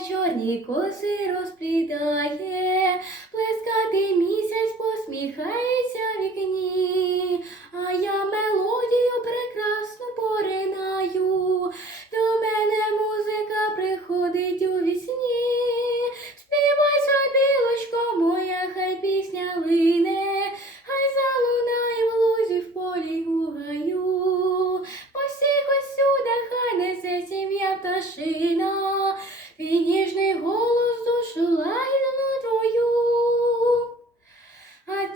чорні коси розплітає, плескати місяць посміхається в вікні, а я мелодію прекрасну поринаю, до мене музика приходить у вісні. Співай собі, лучко моя, хай пісня лине, хай залунає в лузі в полі у гаю. По всіх усюди хай несе сім'я пташина,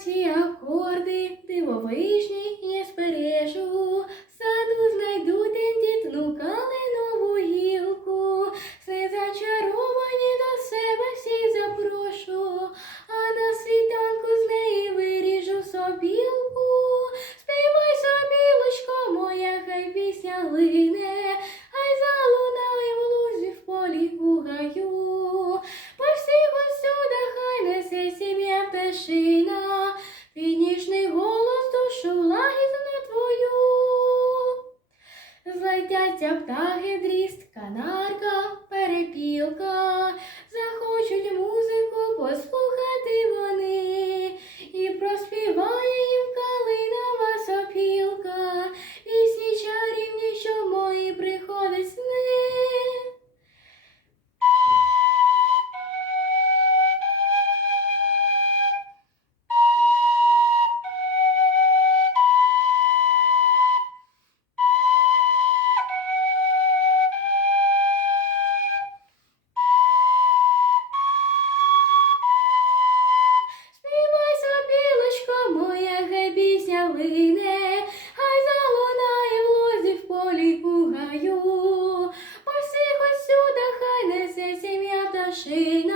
А ті акорди дивовижні Злетяться птахи, дріст, канарка, перепілка, у